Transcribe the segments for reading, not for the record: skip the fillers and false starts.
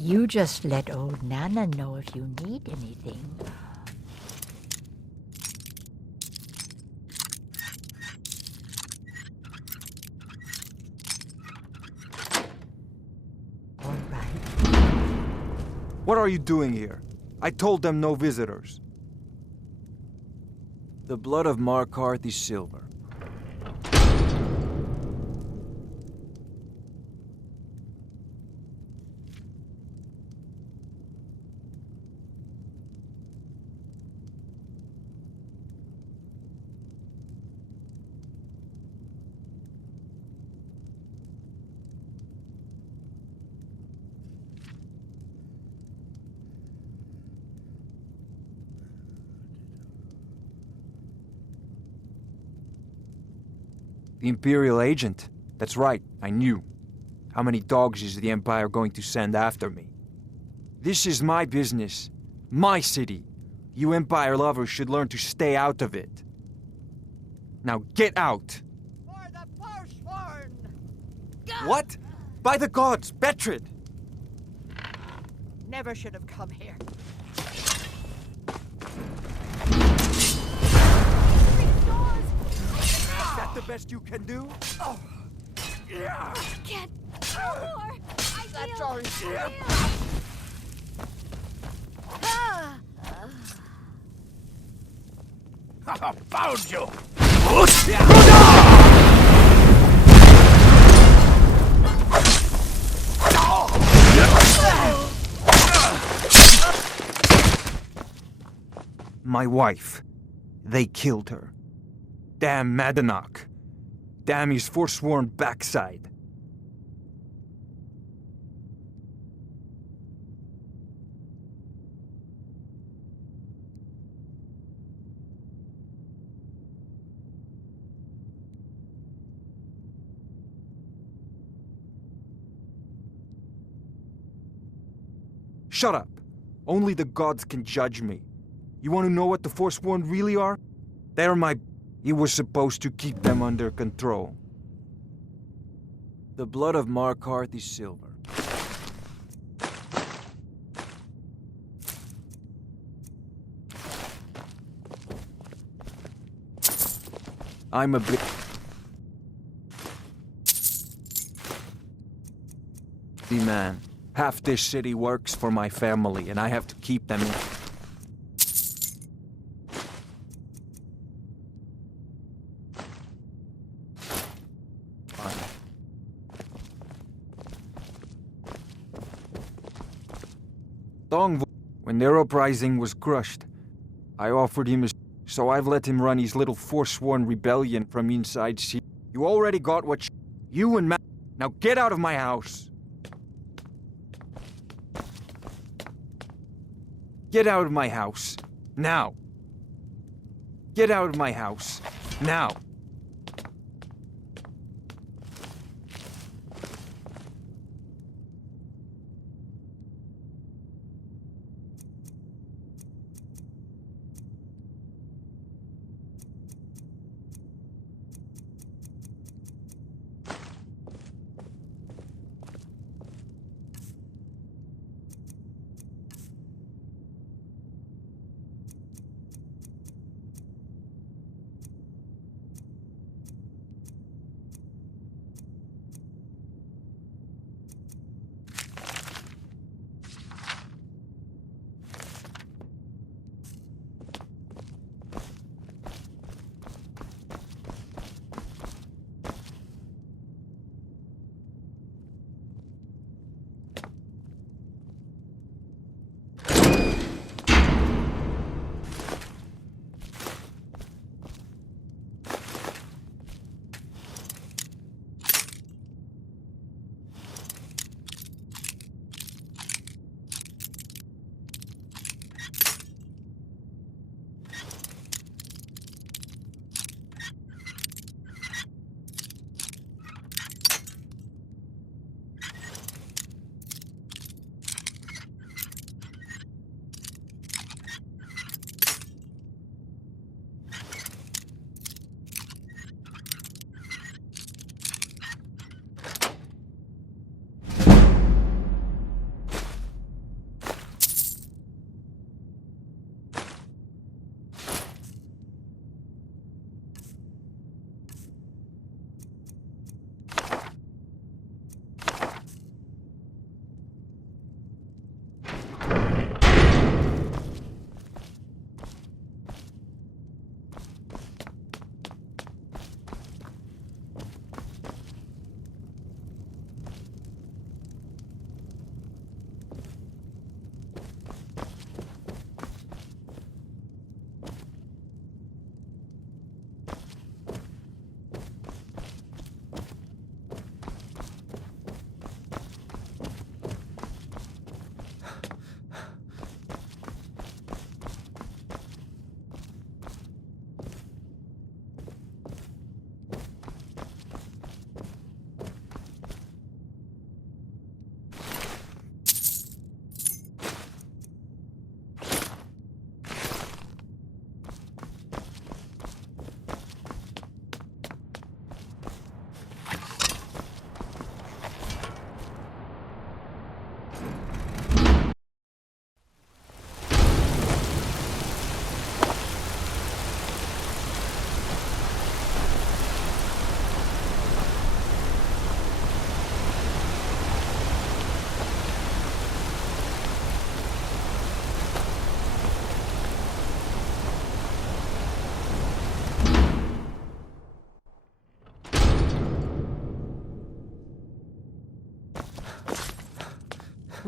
You just let old Nana know if you need anything. All right. What are you doing here? I told them no visitors. The blood of Markarth is silver. The Imperial agent. That's right, I knew. How many dogs is the Empire going to send after me? This is my business. My city. You Empire lovers should learn to stay out of it. Now get out! For the Forsworn! What? By the gods, Betrid! Never should have come here. Is that the best you can do? Oh. I can't. No more. That's all. Found you! My wife. They killed her. Damn Madanach. Damn his forsworn backside. Shut up. Only the gods can judge me. You want to know what the Forsworn really are? They're my... He was supposed to keep them under control. The blood of Markarth is silver. I'm a bit... The man. Half this city works for my family, and I have to keep them in... When their uprising was crushed, I offered him a... So I've let him run his little forsworn rebellion from inside sea. You already got what you and Matt... Now get out of my house! Get out of my house. Now! Get out of my house. Now!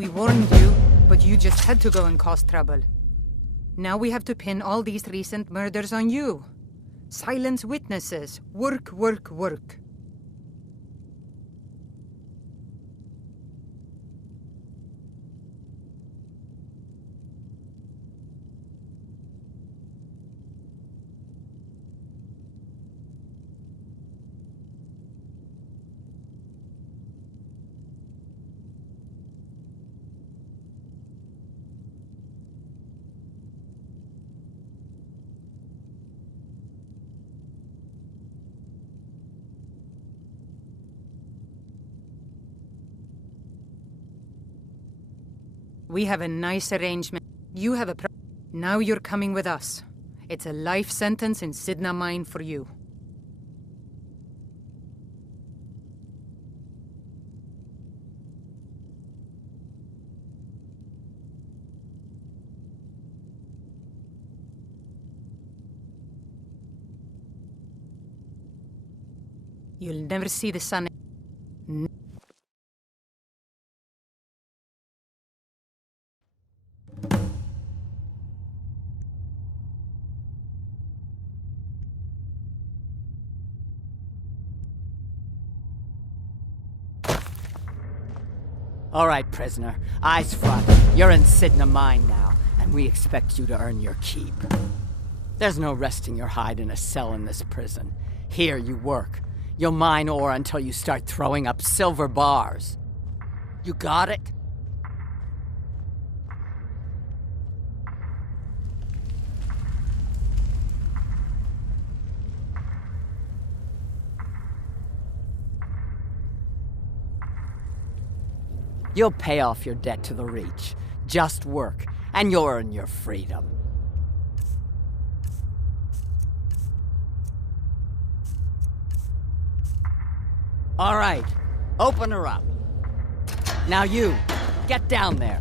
We warned you, but you just had to go and cause trouble. Now we have to pin all these recent murders on you. Silence witnesses. Work, work, work. We have a nice arrangement. You have a Now you're coming with us. It's a life sentence in Sidna Mine for you. You'll never see the sun. All right, prisoner. Eyes front. You're in Sidna Mine now, and we expect you to earn your keep. There's no resting your hide in a cell in this prison. Here you work. You'll mine ore until you start throwing up silver bars. You got it? You'll pay off your debt to the Reach. Just work, and you'll earn your freedom. All right, open her up. Now you, get down there.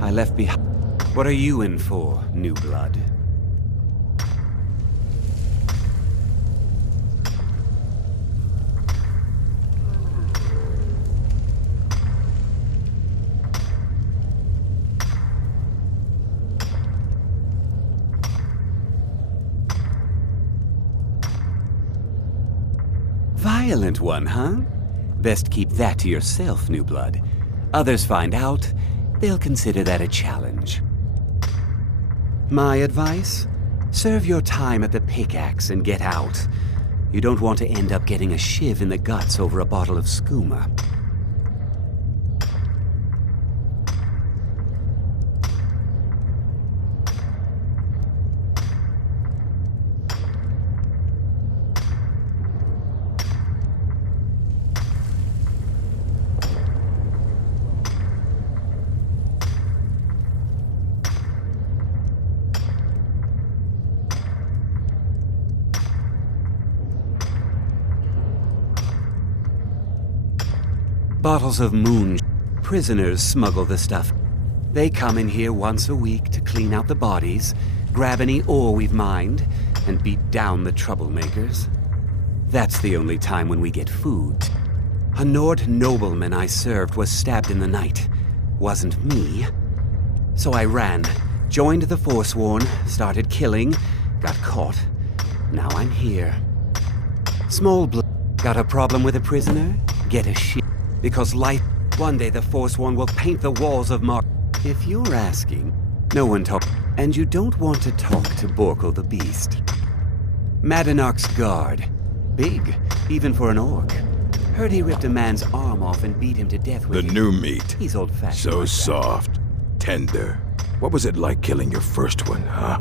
I left behind. What are you in for, new blood? Violent one, huh? Best keep that to yourself, new blood. Others find out, they'll consider that a challenge. My advice? Serve your time at the pickaxe and get out. You don't want to end up getting a shiv in the guts over a bottle of skooma. Bottles of moon. Prisoners smuggle the stuff. They come in here once a week to clean out the bodies, grab any ore we've mined, and beat down the troublemakers. That's the only time when we get food. A Nord nobleman I served was stabbed in the night. Wasn't me. So I ran, joined the Forsworn, started killing, got caught. Now I'm here. Small blood. Got a problem with a prisoner? Get a shit. Because life, one day the Forsworn will paint the walls of Mar. If you're asking, no one talk. And you don't want to talk to Borkle the Beast. Madanark's guard. Big, even for an orc. Heard he ripped a man's arm off and beat him to death with The it. new meat. He's old-fashioned. So like that. soft, tender. What was it like killing your first one, huh?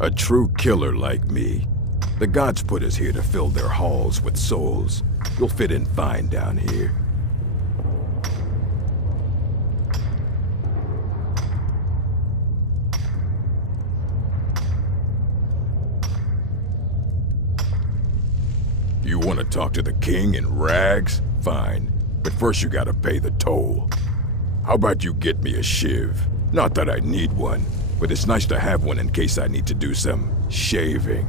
A true killer like me. The gods put us here to fill their halls with souls. You'll fit in fine down here. You want to talk to the king in rags? Fine. But first you gotta pay the toll. How about you get me a shiv? Not that I need one, but it's nice to have one in case I need to do some shaving.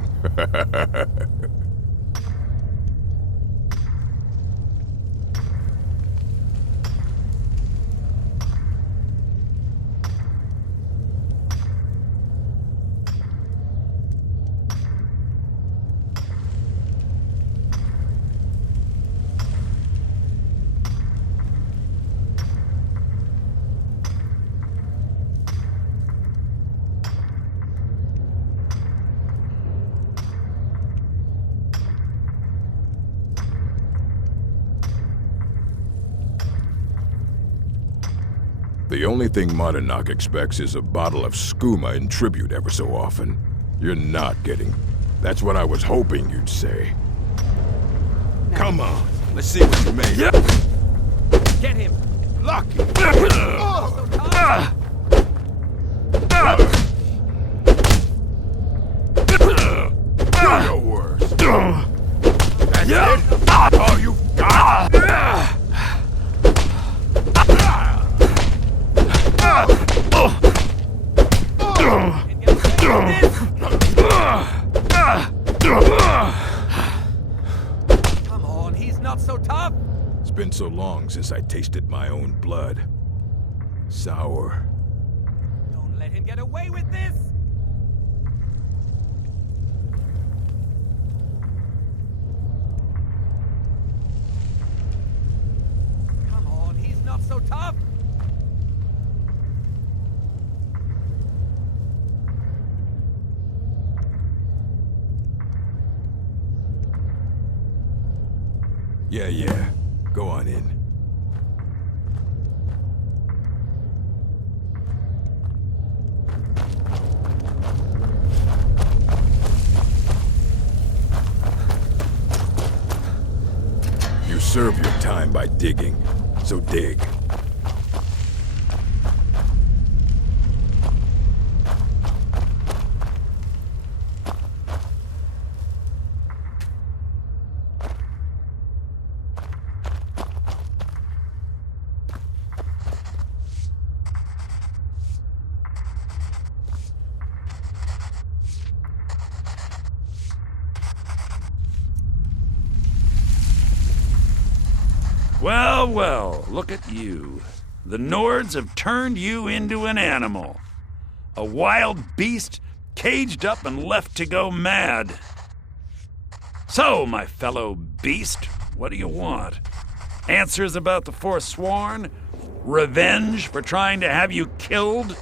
The only thing Monadnock expects is a bottle of skooma in tribute ever so often. You're not getting... That's what I was hoping you'd say. Come on, let's see what you made. Get him! Lucky! Do your worst. That's it? All you got? Come on, he's not so tough! It's been so long since I tasted my own blood. Sour. Don't let him get away with this! Come on, he's not so tough! Yeah. Go on in. You serve your time by digging, so dig. Well, look at you. The Nords have turned you into an animal. A wild beast caged up and left to go mad. So, my fellow beast, what do you want? Answers about the Forsworn? Revenge for trying to have you killed?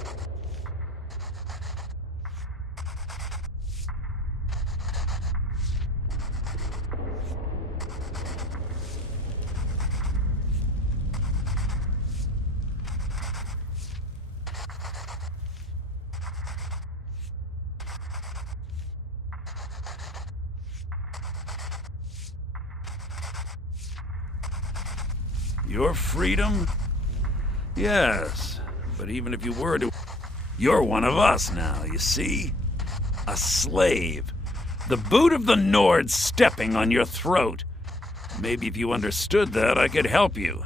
Your freedom? Yes, but even if you were to... You're one of us now, you see? A slave. The boot of the Nords stepping on your throat. Maybe if you understood that, I could help you.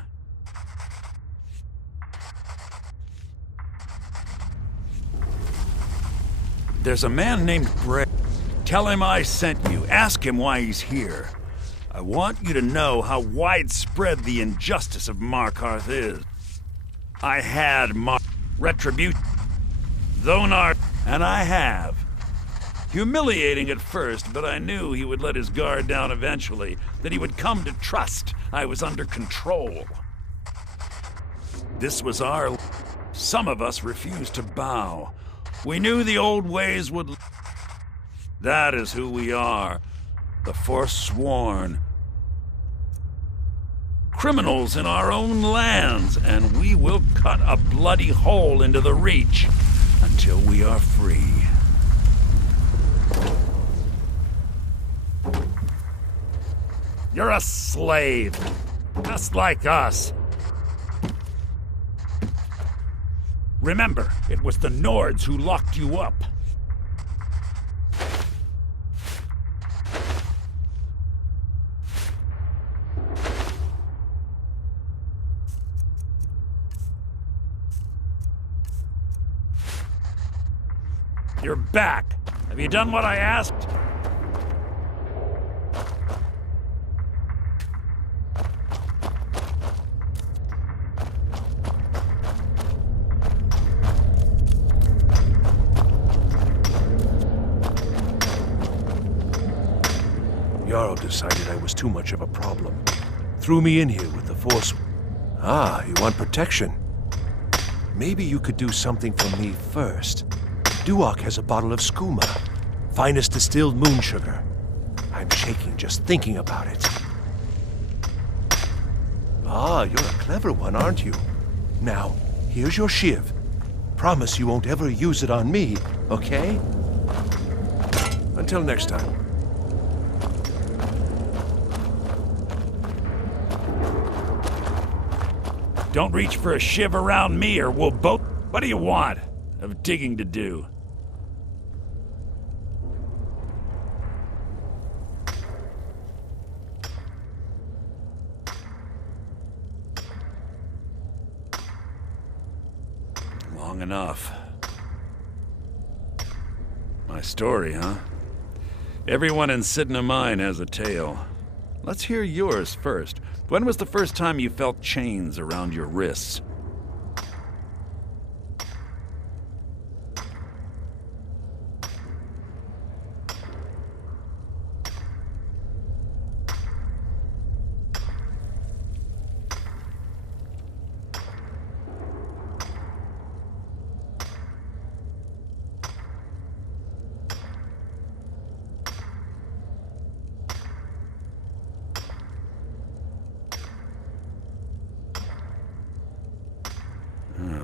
There's a man named Bray. Tell him I sent you. Ask him why he's here. I want you to know how widespread the injustice of Markarth is. I had retribution, Thonar, and I have. Humiliating at first, but I knew he would let his guard down eventually, that he would come to trust I was under control. This was our... Some of us refused to bow. We knew the old ways would... That is who we are. The Forsworn. Criminals in our own lands, and we will cut a bloody hole into the Reach until we are free. You're a slave, just like us. Remember, it was the Nords who locked you up. You're back. Have you done what I asked? Jarl decided I was too much of a problem. Threw me in here with the Force. Ah, you want protection? Maybe you could do something for me first. Duok has a bottle of skooma, finest distilled moon sugar. I'm shaking just thinking about it. Ah, you're a clever one, aren't you? Now, here's your shiv. Promise you won't ever use it on me, okay? Until next time. Don't reach for a shiv around me or we'll both... What do you want? Of digging to do? Long enough. My story, huh? Everyone in Sidna Mine has a tale. Let's hear yours first. When was the first time you felt chains around your wrists?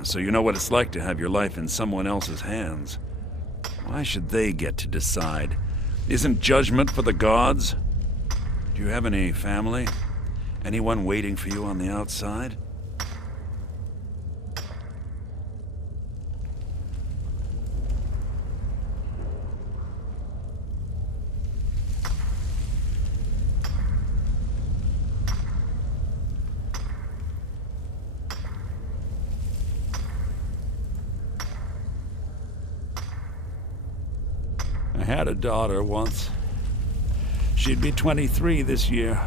So you know what it's like to have your life in someone else's hands. Why should they get to decide? Isn't judgment for the gods? Do you have any family? Anyone waiting for you on the outside? I had a daughter once. She'd be 23 this year.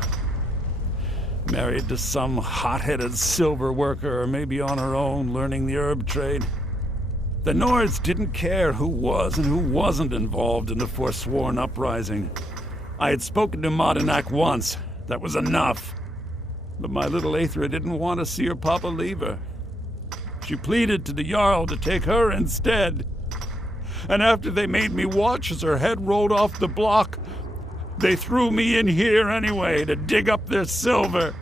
Married to some hot-headed silver worker, or maybe on her own, learning the herb trade. The Nords didn't care who was and who wasn't involved in the Forsworn uprising. I had spoken to Modinak once. That was enough. But my little Aethra didn't want to see her papa leave her. She pleaded to the Jarl to take her instead. And after they made me watch as her head rolled off the block, they threw me in here anyway to dig up their silver.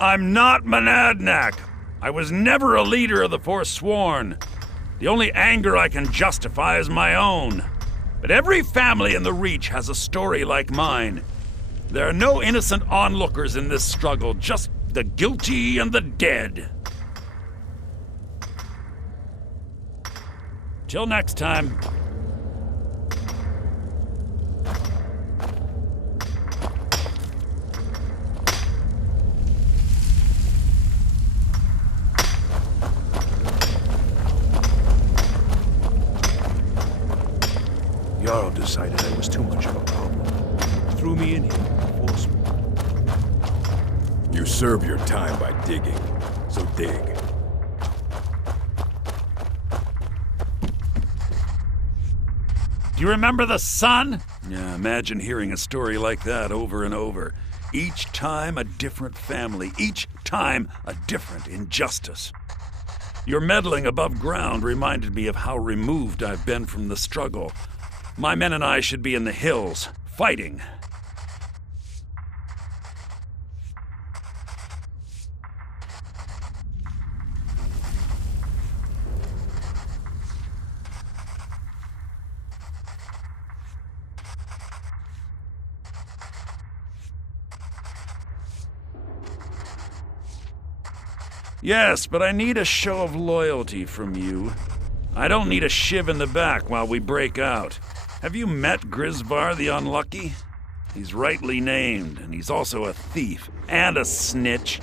I'm not Monadnack. I was never a leader of the Forsworn. The only anger I can justify is my own. But every family in the Reach has a story like mine. There are no innocent onlookers in this struggle, just the guilty and the dead. Till next time. Jarl decided I was too much of a problem. Threw me in here with the Forsworn. You serve your time by digging, so dig. Do you remember the sun? Yeah, imagine hearing a story like that over and over. Each time a different family, each time a different injustice. Your meddling above ground reminded me of how removed I've been from the struggle. My men and I should be in the hills, fighting. Yes, but I need a show of loyalty from you. I don't need a shiv in the back while we break out. Have you met Grisvar the Unlucky? He's rightly named, and he's also a thief and a snitch.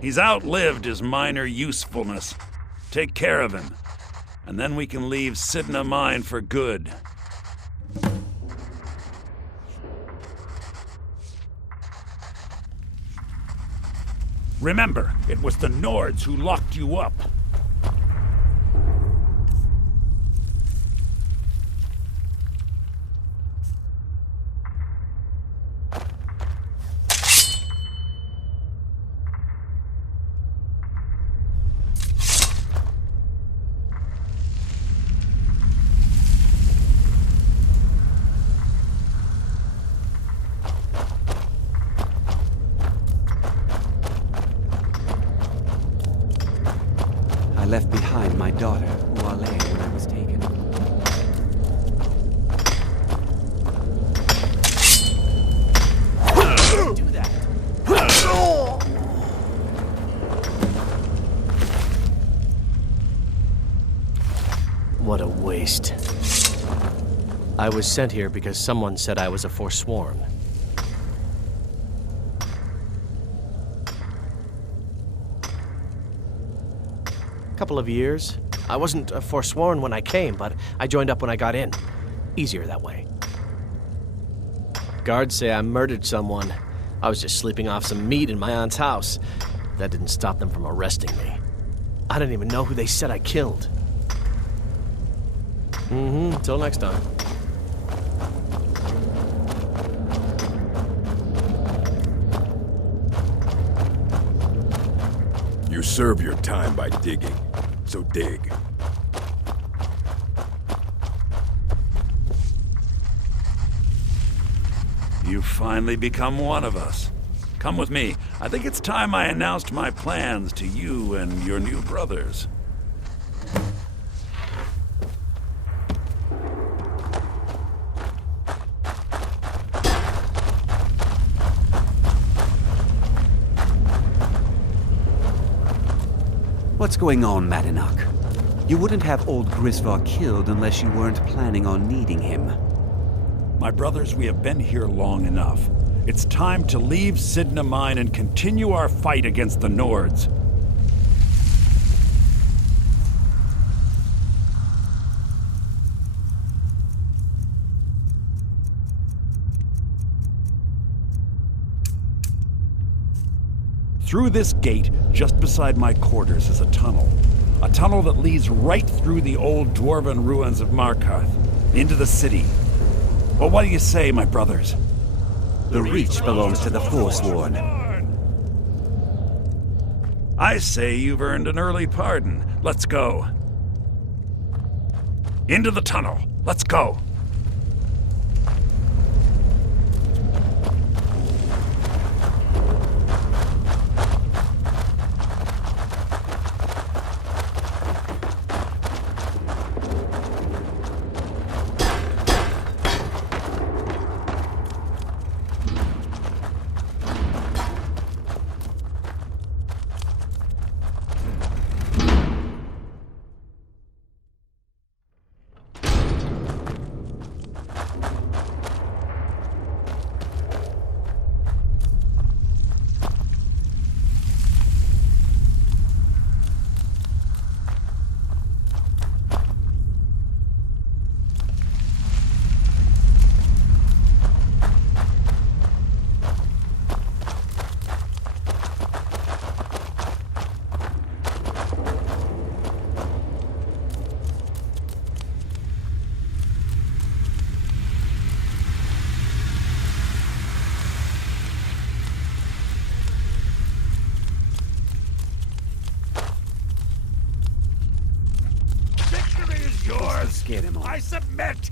He's outlived his minor usefulness. Take care of him, and then we can leave Sidna Mine for good. Remember, it was the Nords who locked you up. I left behind my daughter, Uale, when I was taken. Do that. What a waste. I was sent here because someone said I was a Forsworn. Couple of years. I wasn't a Forsworn when I came, but I joined up when I got in. Easier that way. Guards say I murdered someone. I was just sleeping off some meat in my aunt's house. That didn't stop them from arresting me. I didn't even know who they said I killed. Till next time. You serve your time by digging, so dig. You've finally become one of us. Come with me. I think it's time I announced my plans to you and your new brothers. What's going on, Madanach? You wouldn't have old Grisvar killed unless you weren't planning on needing him. My brothers, we have been here long enough. It's time to leave Sidna Mine and continue our fight against the Nords. Through this gate, just beside my quarters, is a tunnel. A tunnel that leads right through the old dwarven ruins of Markarth, into the city. Well, what do you say, my brothers? The Reach belongs to the Forsworn. I say you've earned an early pardon. Let's go. Into the tunnel. Let's go. Get him on. I submit!